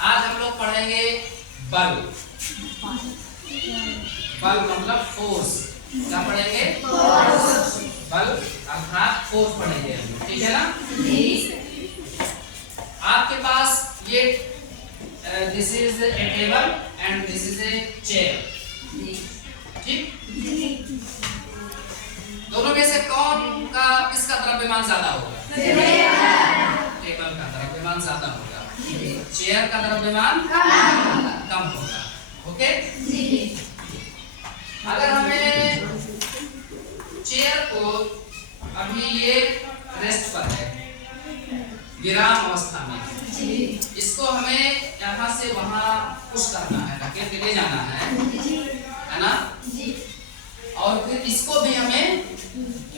आज हम लोग पढ़ेंगे बल। बल मतलब फोर्स। क्या पढ़ेंगे? फोर्स। बल अर्थात फोर्स पढ़ेंगे हम लोग, ठीक है ना? आपके पास ये this is a table and this is a chair, ठीक? दोनों में से कौन का किसका द्रव्यमान ज्यादा होगा? टेबल का द्रव्यमान ज्यादा होगा, चेयर का द्रव्यमान कम होगा। ओके? अगर हमें चेयर को अभी ये रेस्ट पर है, विराम अवस्था में, इसको हमें यहाँ से वहाँ पुश करना है, धकेल के ले जाना है ना? और फिर इसको भी हमें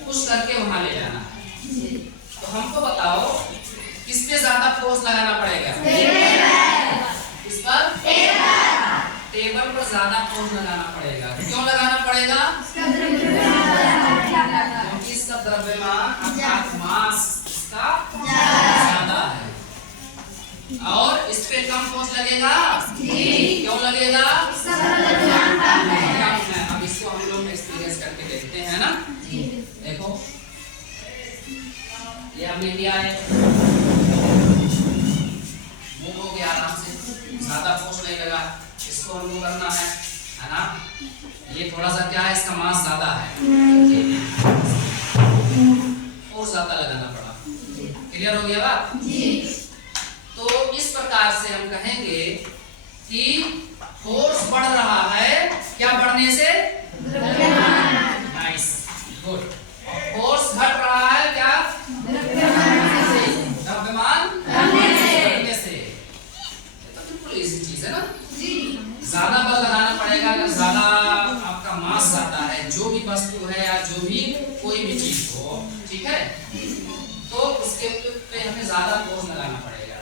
पुश करके वहाँ ले जाना है। तो हमको बताओ किस पे ज्यादा फोर्स लगाना पड़ेगा? इस पर? टेबल पर ज्यादा फोर्स लगाना पड़ेगा। क्यों लगाना पड़ेगा? क्योंकि इसका द्रव्यमान अर्थात मास इसका ज्यादा है और इस पे कम फोर्स लगेगा। क्यों लगेगा? कम है। अब इसको हम लोग एक्सपीरियंस करके देखते हैं ना। देखो ये हमने लिया है, मूव हो गया आराम से, ज्यादा फोर्स नहीं लगा। इसको हमको करना है ना? ये थोड़ा सा क्या है, इसका मास ज्यादा है, फोर्स ज्यादा लगाना पड़ा। क्लियर हो गया बात? तो इस प्रकार से हम कहेंगे कि फोर्स बढ़ रहा है, क्या बढ़ने से? Nice, good. फोर्स घट रहा है, क्या? द्रव्यमान बढ़ने से। तो बिल्कुल इजी चीज है ना। ज्यादा बल लगाना पड़ेगा अगर ज्यादा आपका मास ज्यादा है, जो भी वस्तु है या जो भी कोई भी चीज हो, ठीक है, तो उसके पे हमें ज्यादा फोर्स लगाना पड़ेगा।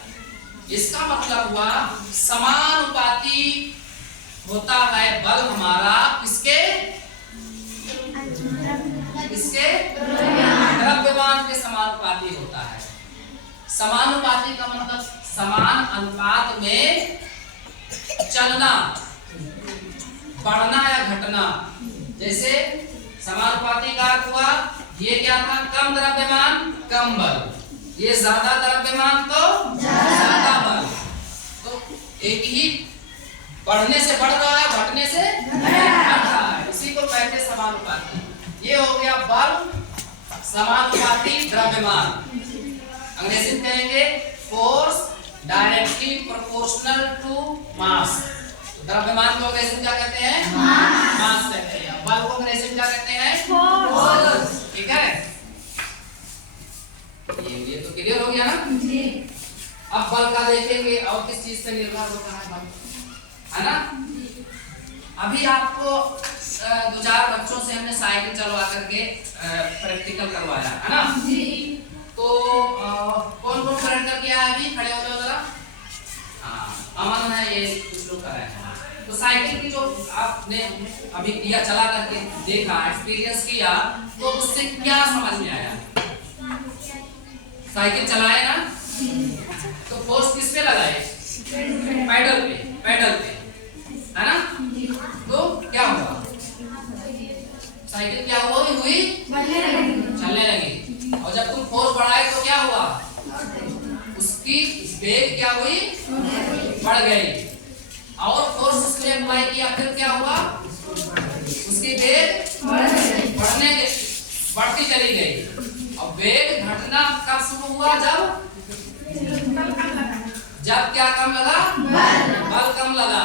इसका मतलब हुआ समानुपाती होता है बल हमारा किसके? किसके? द्रव्यमान के समानुपाती होता है। समानुपाती का मतलब समान अनुपात में चलना, बढ़ना या घटना। जैसे समानुपाती का अर्थ हुआ, ये क्या था? कम द्रव्यमान कम बल, ये ज्यादा द्रव्यमान तो ज्यादा बल। तो एक ही बढ़ने से बढ़ रहा है, घटने से घट रहा है, इसी को कहते हैं समानुपाती। ये हो गया बल समानुपाती द्रव्यमान। अंग्रेजी में कहेंगे force directly proportional to mass. द्रव्यमान को अंग्रेजी में क्या कहते हैं? मास कहते हैं। बल को अंग्रेजी में क्या कहते हैं? फोर्स। ठीक है, ये तो क्लियर हो गया ना? अब बल का देखेंगे और किस चीज पे निर्भर होता है बल, है ना? अभी आपको दो चार बच्चों से हमने साइकिल चलवा करके प्रैक्टिकल करवाया है ना? तो कौन कौन प्रैक्टिकल किया है? अभी खड़े हो जाओ जरा। हाँ, अमन है, ये कुछ लोग कर रहे हैं। तो साइकिल की जो आपने अभी किया, चला करके देखा, एक्सपीरियंस किया, तो उससे क्या समझ में आया? साइकिल चलाए ना, तो फोर्स किस पे लगाए? पैडल पे, पैडल पे, है ना? तो क्या हुआ? साइकिल क्या हुई? चलने लगी। और जब तुम फोर्स बढ़ाए तो क्या हुआ? उसकी वेग क्या हुई? बढ़ गई। और फोर्स उसने अप्लाई किया, फिर क्या हुआ? उसकी वेग बढ़ती चली गई। और वेग घटना कब शुरू हुआ? जब क्या कम लगा? बल कम लगा।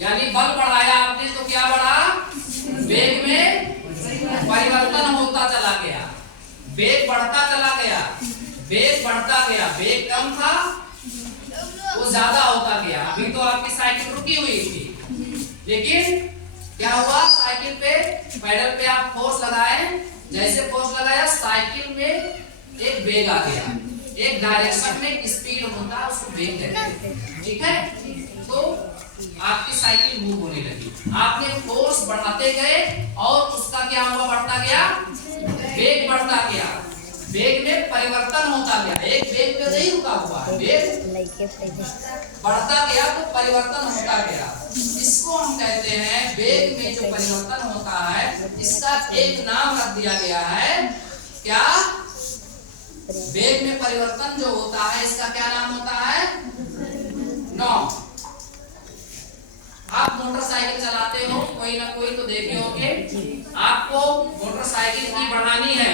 यानी बल बढ़ाया आपने तो क्या बढ़ा? वेग में परिवर्तन होता चला गया, वेग बढ़ता चला गया, वेग बढ़ता गया। वेग कम था, वो ज्यादा होता गया। अभी तो आपकी साइकिल रुकी हुई थी, लेकिन क्या हुआ? साइकिल पे पैडल पे आप फोर्स लगाए, जैसे फोर्स लगाया साइकिल में एक वेग आ गया, एक डायरेक्शन में स्पीड होता है, उसको वेग कहते हैं। ठीक है, तो आपकी साइकिल मूव होने लगी, आपने फोर्स बढ़ाते गए और उसका क्या हुआ? बढ़ता गया, वेग बढ़ता गया, वेग में परिवर्तन होता गया। एक वेग पे नहीं रुका हुआ, वेग बढ़ता गया, परिवर्तन होता गया, इसको हम कहते हैं वेग में जो परिवर्तन होता है इसका एक नाम रख दिया गया है। क्या? वेग में परिवर्तन जो होता है इसका क्या नाम होता है? नॉर्म। आप मोटरसाइकिल चलाते हो, कोई ना कोई तो देखे होंगे, आपको मोटरसाइकिल की बढ़ानी है,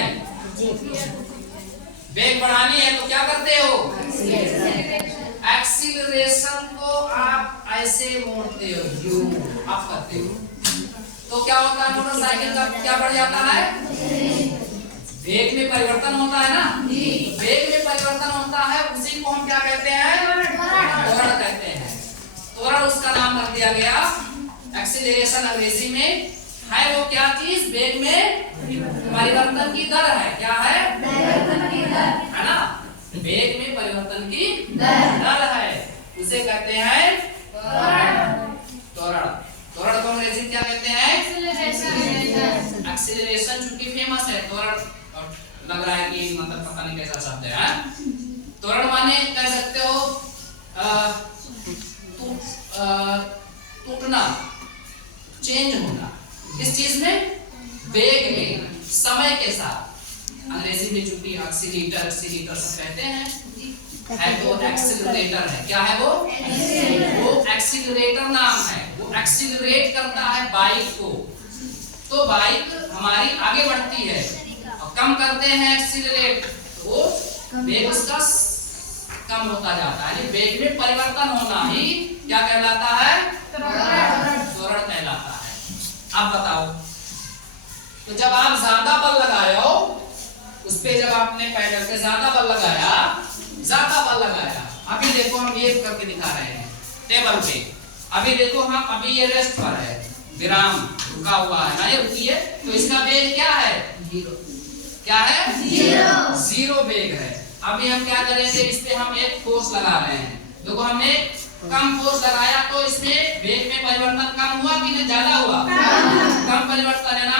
वेग बढ़ानी है, तो क्या करते हो? एक्सीलरेशन को आप ऐसे मोड़ते हो, यू आप करते हो, तो क्या होता है? मोटरसाइकिल का क्या बढ़ जाता है? वेग में परिवर्तन होता है ना, वेग में परिवर्तन होता है, उसी को हम क्या कहते हैं? त्वरण कहते हैं। त्वरण उसका नाम रख दिया गया। एक्सीलरेशन अंग्रेजी में है वो क्या चीज? वेग में परिवर्तन की दर है। क्या है? परिवर्तन की दर है ना, वेग में परिवर्तन की दर है, उसे कहते हैं त्वरण। त्वरण को अंग्रेजी में क्या कहते हैं? एक्सीलरेशन चूंकि फेमस है, त्वरण लग रहा है कि मतलब पता नहीं कैसा शब्द है। त्वरण माने कह सकते हो टूटना, चेंज होना। किस चीज में? वेग में, समय के साथ। अंग्रेजी में चूंकि एक्सीलरेटर सब कहते हैं, है तो एक्सीलरेटर है। क्या है वो? एक्सीलरेटर नाम है, वो एक्सीलरेट करता है बाइक को, तो बाइक हमारी आगे बढ़ती है, और कम करते हैं एक्सीलरेट, तो वो वेग उसका कम होता जाता है। वेग में परिवर्तन होना ही क्या कहलाता है? त्वरण कहलाता है। अब बताओ, तो जब आप ज्यादा बल लगाए हो उस पे, जब आपने पैडल पे ज्यादा बल लगाया, अभी देखो हम ये करके दिखा रहे हैं टेबल पे, अभी देखो हम अभी ये रेस्ट पर है, विराम रुका हुआ है ना, ये रुकी है, तो इसका वेग क्या है? क्या है? जीरो वेग है। अभी हम क्या करेंगे, इस पे हम एक फोर्स लगा रहे हैं, देखो हमने कम फोर्स लगाया तो इसमें वेग में परिवर्तन कम हुआ कि नहीं? ज्यादा हुआ, कम परिवर्तन है ना।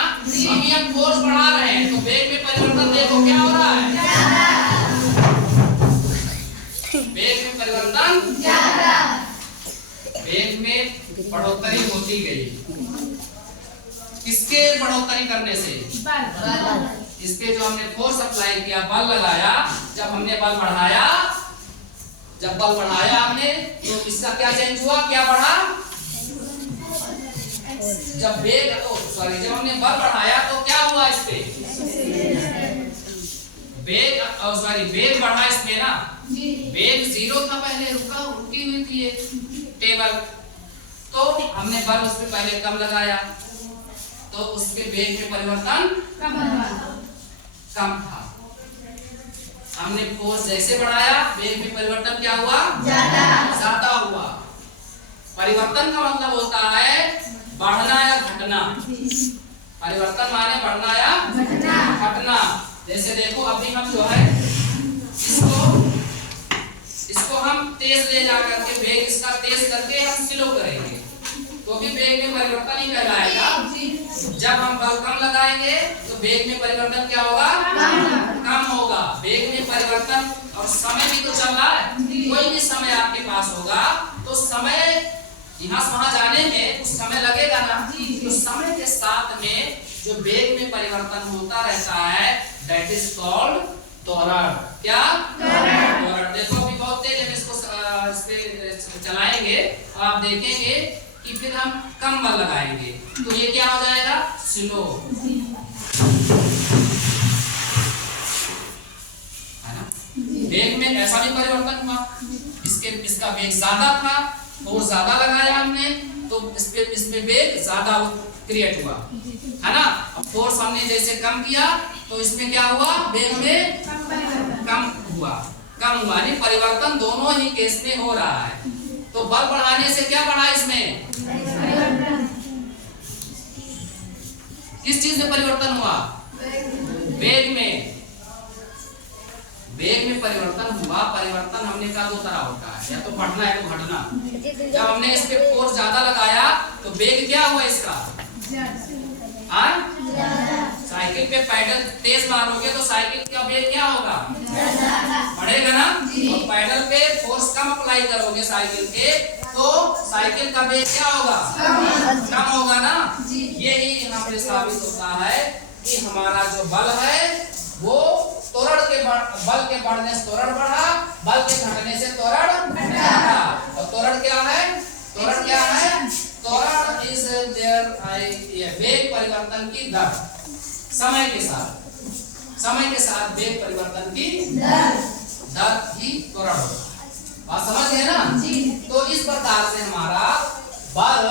अभी हम फोर्स बढ़ा रहे हैं तो वेग में परिवर्तन देखो क्या हो रहा है? वेग में परिवर्तन ज्यादा, वेग में बढ़ोतरी होती गई। किसके बढ़ोतरी करने से? इस पे जो हमने फोर्स अप्लाई किया, बल लगाया, जब हमने बल बढ़ाया, हमने तो इसका क्या चेंज हुआ? क्या बढ़ा? जब हमने बल बढ़ाया तो क्या हुआ? इस पे वेग बढ़ा इसमें ना, वेग जीरो था पहले, रुकी हुई थी टेबल, तो हमने बल उस पे पहले कम लगाया, तो उसके वेग में परिवर्तन कम था। हमने फोर्स जैसे बढ़ाया, वेग में परिवर्तन क्या हुआ? ज्यादा हुआ। परिवर्तन का मतलब होता है बढ़ना या घटना। परिवर्तन माने बढ़ना या घटना। जैसे देखो अभी हम जो है इसको हम तेज ले जा करके, वेग इसका तेज करके हम स्लो करेंगे, क्योंकि वेग में परिवर्तन ही कहलाएगा। जब हम बल कम लगाएंगे तो वेग में परिवर्तन क्या होगा? कम होगा। वेग में परिवर्तन, और समय भी तो चल रहा है, कोई भी समय आपके पास होगा तो समय यहाँ से वहां जाने में कुछ समय लगेगा ना, तो समय के साथ में जो वेग में परिवर्तन होता रहता है, दैट इज कॉल्ड त्वरण। क्या? त्वरण। देखो अभी बहुत तेज हम इसको इस पे चलाएंगे और आप देखेंगे कि फिर हम कम बल लगाएंगे तो ये क्या हो जाएगा? स्लो, है ना। वेग में ऐसा भी परिवर्तन हुआ, इसका वेग ज्यादा था, फोर्स ज्यादा लगाया हमने, तो इसमें वेग ज्यादा क्रिएट हुआ, है ना। अब फोर्स हमने जैसे कम किया तो इसमें क्या हुआ? वेग में कम हुआ। यानी परिवर्तन दोनों ही केस में हो रहा है। तो बल बढ़ाने से क्या बढ़ा? इसमें किस चीज में परिवर्तन हुआ? वेग में। वेग में परिवर्तन हुआ। परिवर्तन हमने कहा दो तरह होता है, या तो बढ़ना है तो घटना। जब हमने इस पे फोर्स ज्यादा लगाया तो वेग क्या हुआ इसका? साइकिल पे पैडल तेज मारोगे तो साइकिल का वेग क्या होगा? बढ़ेगा ना। और पैडल पे फोर्स कम अप्लाई करोगे साइकिल के तो साइकिल का वेग क्या होगा, कम होगा ना। यही यहाँ पे साबित होता है कि हमारा जो बल है वो त्वरण के बल के बढ़ने से त्वरण बढ़ा, बल के घटने से त्वरण घटा। और त्वरण क्या है, त्वरण क्या है, त्वरण इज देयर वेग परिवर्तन की दर, समय के साथ वेग परिवर्तन की दर ही त्वरण होता है। बात समझ गए ना। तो इस प्रकार से हमारा बल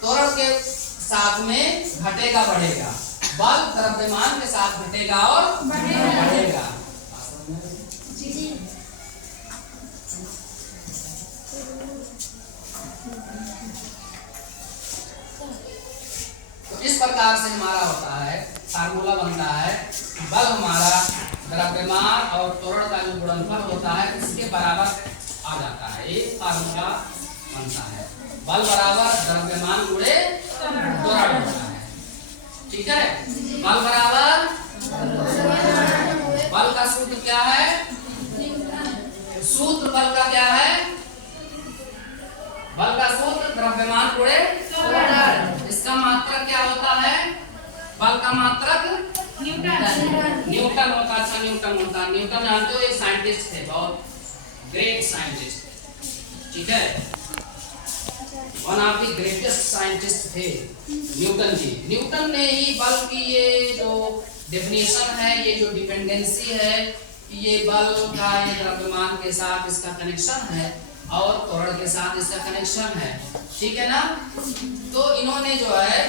त्वरण के साथ में घटेगा बढ़ेगा, बल द्रव्यमान के साथ घटेगा और बढ़ेगा। तो इस प्रकार से हमारा होता है, फार्मूला बनता है, बल हमारा द्रव्यमान और त्वरण का जो गुणनफल होता है इसके बराबर आ जाता है। एक फार्मूला बनता है, बल बराबर द्रव्यमान गुणे त्वरण होता है। ठीक है, बल बराबर, बल का सूत्र क्या है, सूत्र बल का क्या है, बल का सूत्र द्रव्यमान गुणे त्वरण। इसका मात्रक क्या होता है, बल का मात्रक न्यूटन होता है। अच्छा, न्यूटन होता है, न्यूटन जानते हो एक साइंटिस्ट थे, बहुत ग्रेट साइंटिस्ट। ठीक है, one of the greatest scientist थे न्यूटन जी। न्यूटन ने ही बल की ये जो डेफिनेशन है, ये जो डिपेंडेंसी है, ये बल का ये द्रव्यमान के साथ इसका कनेक्शन है और त्वरण के साथ इसका कनेक्शन है। ठीक है ना। तो इन्होंने जो है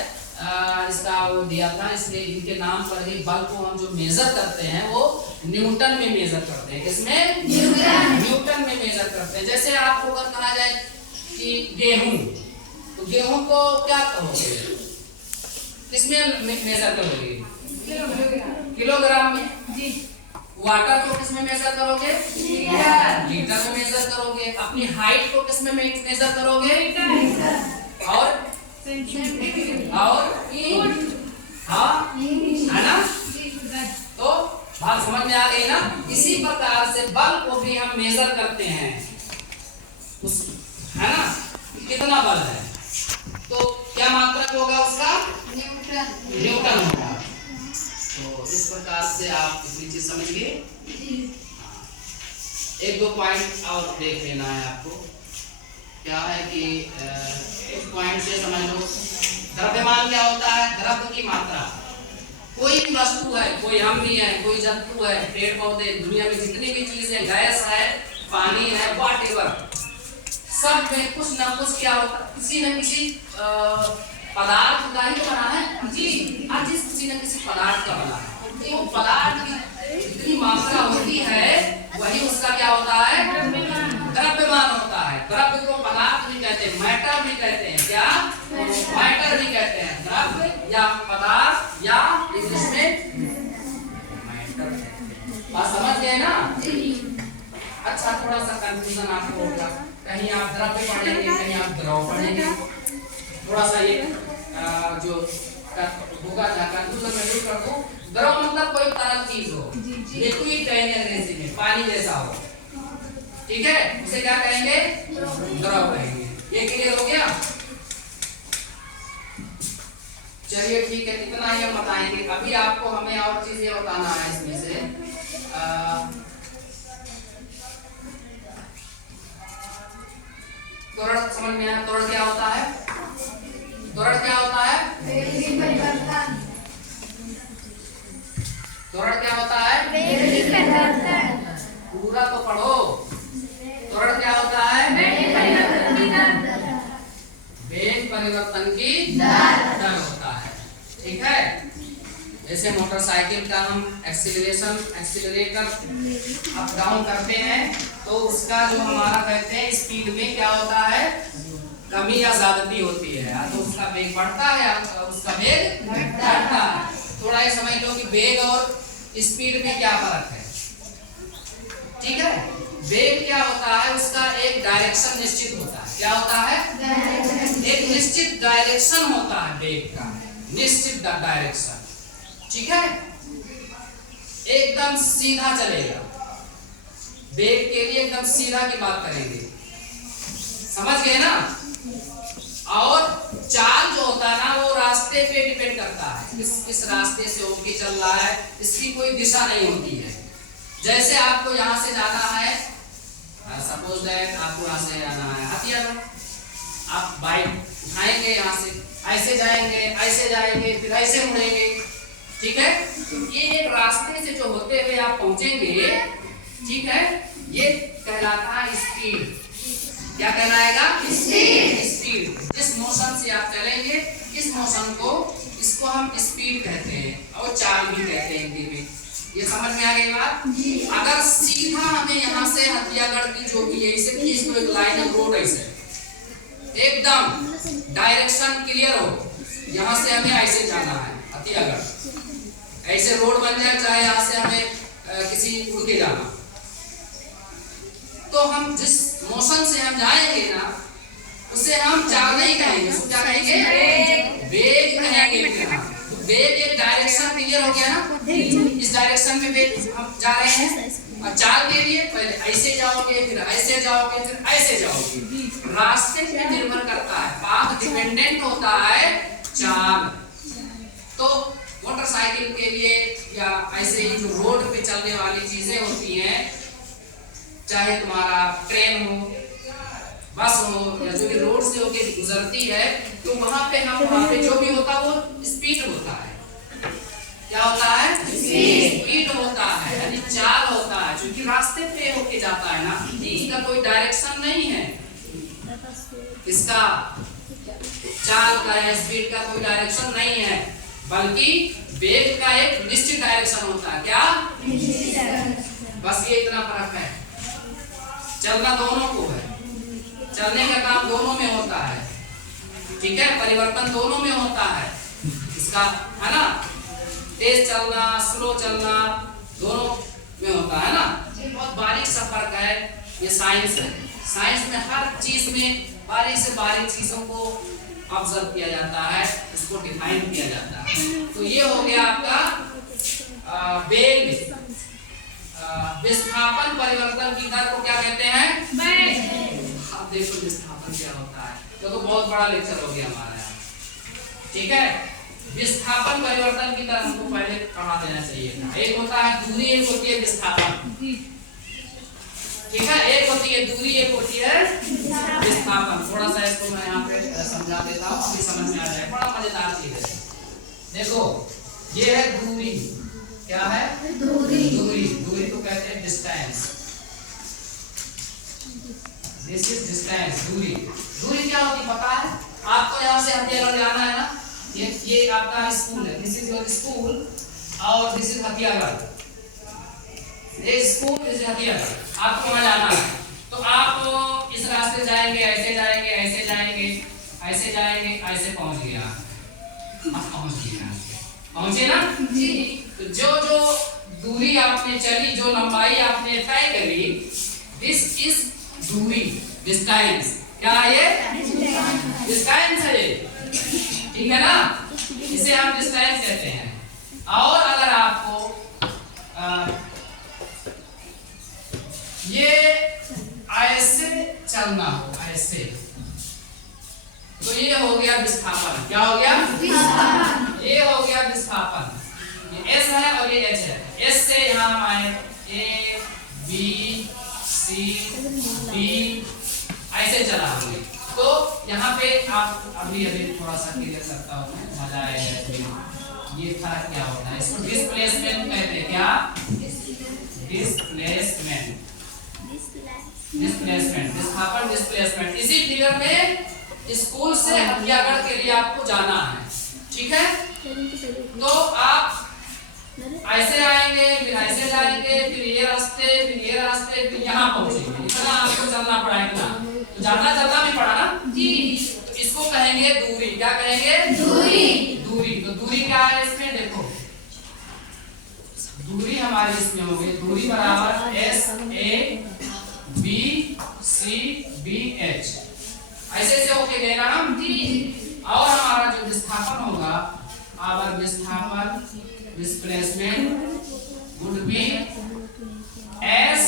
इसका वो दिया था, इसलिए इनके नाम पर ही बल को हम जो मेजर करते हैं वो न्यूटन में मेजर करते हैं। किसमें, न्यूटन में मेजर करते हैं। जैसे आपको अगर कहा जाए कि गेहूं, तो गेहूं को क्या कहोगे, किसमें मेजर करोगे, किलोग्राम में। वाटर को किसमें मेजर करोगे, लीटर में मेजर करोगे। अपनी हाइट को किसमें मेजर करोगे, और हाँ है ना। तो बात समझ में आ गई ना। इसी प्रकार से बल को भी हम मेजर करते हैं, उस है ना, कितना बल है, तो क्या मात्रक होगा उसका, न्यूटन होगा। तो इस प्रकार से आप इतनी चीज समझ गए। एक दो पॉइंट और देख लेना है आपको। क्या है कि इस पॉइंट से समझ लो, द्रव्यमान क्या होता है, द्रव्य की मात्रा। कोई भी वस्तु है, कोई हम भी है, कोई जंतु है, पेड़ पौधे, दुनिया में जितनी भी चीजें, गैस है, पानी है, व्हाटएवर, सब में कुछ ना कुछ क्या होता है, किसी न किसी पदार्थ का ही तो बना है जी। आज किसी न किसी पदार्थ का बना है, तो पदार्थ की जितनी मात्रा होती है वही उसका क्या होता है, द्रव्यमान होता है। द्रव्य को पदार्थ भी कहते हैं, मैटर भी कहते हैं। क्या, मैटर भी कहते हैं, द्रव्य या पदार्थ या इंग्लिश में मैटर। बात समझ गए ना। अच्छा, थोड़ा सा कंफ्यूजन आपको होगा, कहीं आप द्रव्य पढ़ेंगे, कहीं आप द्रव पढ़ेंगे, थोड़ा सा ये जो होगा कंफ्यूजन में दूर कर दूं। द्रव मतलब कोई तरल चीज हो, लिक्विड कहेंगे अंग्रेजी में, पानी जैसा हो। ठीक है, उसे क्या कहेंगे, द्रव कहेंगे। ये क्लियर हो गया। चलिए ठीक है, इतना ही हम बताएंगे। अभी आपको हमें और चीजें बताना है इसमें से। त्वरण समझ में आया, त्वरण क्या होता है, त्वरण क्या होता है, त्वरण क्या होता है, पूरा तो पढ़ो। त्वरण क्या होता है, वेग परिवर्तन की दर होता है। ठीक है, जैसे मोटरसाइकिल का हम एक्सीलरेटर अप डाउन करते हैं, तो उसका जो हमारा कहते हैं स्पीड में क्या होता है, कमी या ज्यादती होती है, तो उसका वेग बढ़ता है या उसका वेग घटता है। थोड़ा ये समझ लो कि वेग और स्पीड में क्या फर्क है। ठीक है, वेग क्या होता है, उसका एक डायरेक्शन निश्चित होता है। क्या होता है, एक निश्चित डायरेक्शन होता है वेग का, निश्चित डायरेक्शन। ठीक है, एकदम सीधा चलेगा। वेग के लिए एकदम सीधा की बात करेंगे, रास्ते से होके चल रहा है, इसकी कोई दिशा नहीं होती है। जैसे आपको यहाँ से जाना है, सपोज दैट आपको यहाँ से जाना है हथियागढ़, आप बाइक उठाएंगे, यहाँ से ऐसे जाएंगे, फिर ऐसे मुड़ेंगे, ठीक है। तो ये एक रास्ते से जो होते हुए आप पहुंचेंगे, ठीक है, ये कहलाता है स्पीड। क्या कहलाएगा? स्पीड। जिस मोशन से आप चलेंगे, इस मोशन को, इसको हम स्पीड कहते हैं और चाल भी कहते हैं हिंदी में। ये समझ में आ गई बात? अगर सीधा हमें यहाँ से हथियागढ़ की जो भी है, इसे खींच दो, एक लाइन है, रोड ऐसे एकदम डायरेक्शन क्लियर हो, यहाँ से हमें ऐसे जाना है हथियागढ़, ऐसे रोड बन जाए, चाहे यहाँ से हमें किसी उड़ के जाना, तो हम जिस मोशन से हम जाएंगे ना, उसे हम चाल नहीं कहेंगे, उसको क्या कहेंगे? वेग कहेंगे। तो वेग एक डायरेक्शन क्लियर हो गया ना, इस डायरेक्शन में वेग हम जा रहे हैं। और चाल के लिए पहले ऐसे जाओगे, फिर ऐसे जाओगे, फिर ऐसे जाओगे। रास्ते पे निर्भर करता है, पाथ डिपेंडेंट होता है चाल। तो मोटरसाइकिल के लिए या ऐसे ही जो रोड पे चलने वाली चीजें होती हैं, चाहे तुम्हारा ट्रेन हो, बस हो, या जो भी रोड से होके गुजरती है, तो वहां पे जो भी होता है वो स्पीड होता है। क्या होता है? स्पीड होता है, यानी चाल होता है, क्योंकि रास्ते पे होके जाता है ना, इसका कोई डायरेक्शन नहीं है, इसका चाल का या स्पीड का कोई डायरेक्शन नहीं है, बल्कि वेग का एक निश्चित डायरेक्शन होता है। क्या? बस ये इतना फर्क है। चलना दोनों को है, चलने का काम दोनों में होता है, ठीक है, परिवर्तन दोनों में होता है इसका, है ना। तेज चलना, स्लो चलना, दोनों में होता है ना। बहुत बारीक सा फर्क है, ये साइंस है। साइंस में हर चीज में बारीक से बारीक चीजों को ऑब्जर्व किया जाता है, इसको डिफाइन किया जाता है। तो ये हो गया आपका वेग। विस्थापन परिवर्तन की दर को क्या कहते हैं? अब देखो विस्थापन क्या होता है, तो बहुत बड़ा लेक्चर हो गया हमारा यहाँ, ठीक है। विस्थापन परिवर्तन की दर हमको पहले पढ़ा देना चाहिए था। एक होता है दूरी, एक होती है विस्थापन, ठीक है। एक होती है दूरी, एक होती है विस्थापन। थोड़ा सा इसको मैं यहाँ पे समझा देता हूँ, अभी समझ में आ जाए, बड़ा मजेदार चीज है। देखो ये है दूरी, क्या है? दूरी को कहते हैं डिस्टेंस। दिस इज डिस्टेंस, दूरी क्या होती पता है आपको? यहाँ से हथियागढ़ जाना है ना, ये आपका स्कूल है, दिस इज योर स्कूल, और दिस इज हथियागढ़, ये स्कूल, दिस इज हथियागढ़। आपको वहां जाना है, तो आप इस रास्ते जाएंगे, ऐसे जाएंगे, ऐसे जाएंगे, ऐसे जाएंगे, ऐसे पहुंच गया, आप पहुंचे ना जी। तो जो दूरी आपने चली, जो लंबाई आपने तय करी, दिस इज दूरी, डिस्टेंस। क्या है ये? डिस्टेंस है ये, ठीक है ना, इसे हम डिस्टेंस कहते हैं। और अगर आपको ये ऐसे चलना हो, ऐसे, तो ये हो गया विस्थापन। क्या हो गया? विस्थापन। ये हो गया विस्थापन। ये एस है और ये एच है। एस से यहाँ हम आए, ए बी सी डी, ऐसे चला हमने। तो यहाँ पे आप अभी थोड़ा सा क्लियर करता हूँ मैं, मजा आएगा। ये फर्क क्या होता है? इसको डिस्प्लेसमेंट कहते हैं। क्या? डिस्प्लेसमेंट, विस्थापन, डिस्प्लेसमेंट। इसी फिगर में स्कूल से हथियागढ़ के लिए आपको जाना है, ठीक है। तो आप ऐसे आएंगे, फिर ऐसे जाएंगे, फिर ये रास्ते, फिर ये रास्ते, फिर यहाँ पहुंचेंगे। इतना आपको चलना पड़ा, इतना तो ज्यादा चलना भी पड़ा ना जी। तो इसको कहेंगे दूरी। क्या कहेंगे? दूरी। तो दूरी क्या है इसमें? देखो दूरी हमारी इसमें हो गई, दूरी बराबर S A B C B H, ऐसे ऐसे होके गएगा ना जी। और हमारा जो विस्थापन होगा, आवर विस्थापन, displacement would be S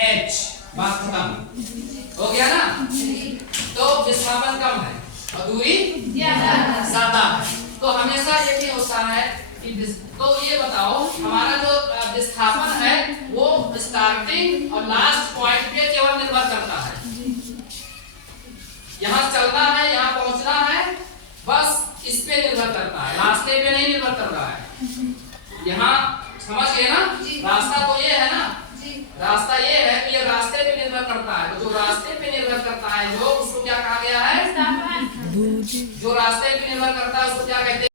H. बात खत्म हो गया ना। तो विस्थापन कम है और दूरी ज्यादा है। तो हमेशा ये भी होता है कि तो ये बताओ हमारा जो विस्थापन है वो स्टार्टिंग और लास्ट पॉइंट पे केवल निर्भर करता है। यहाँ चलना है, यहाँ पहुंचना है, बस इस पे निर्भर करता है, रास्ते पे नहीं निर्भर कर रहा है। यहाँ समझ गए ना? रास्ता तो ये है ना, रास्ता ये है कि ये रास्ते पे निर्भर करता है। तो जो रास्ते पे निर्भर करता है, जो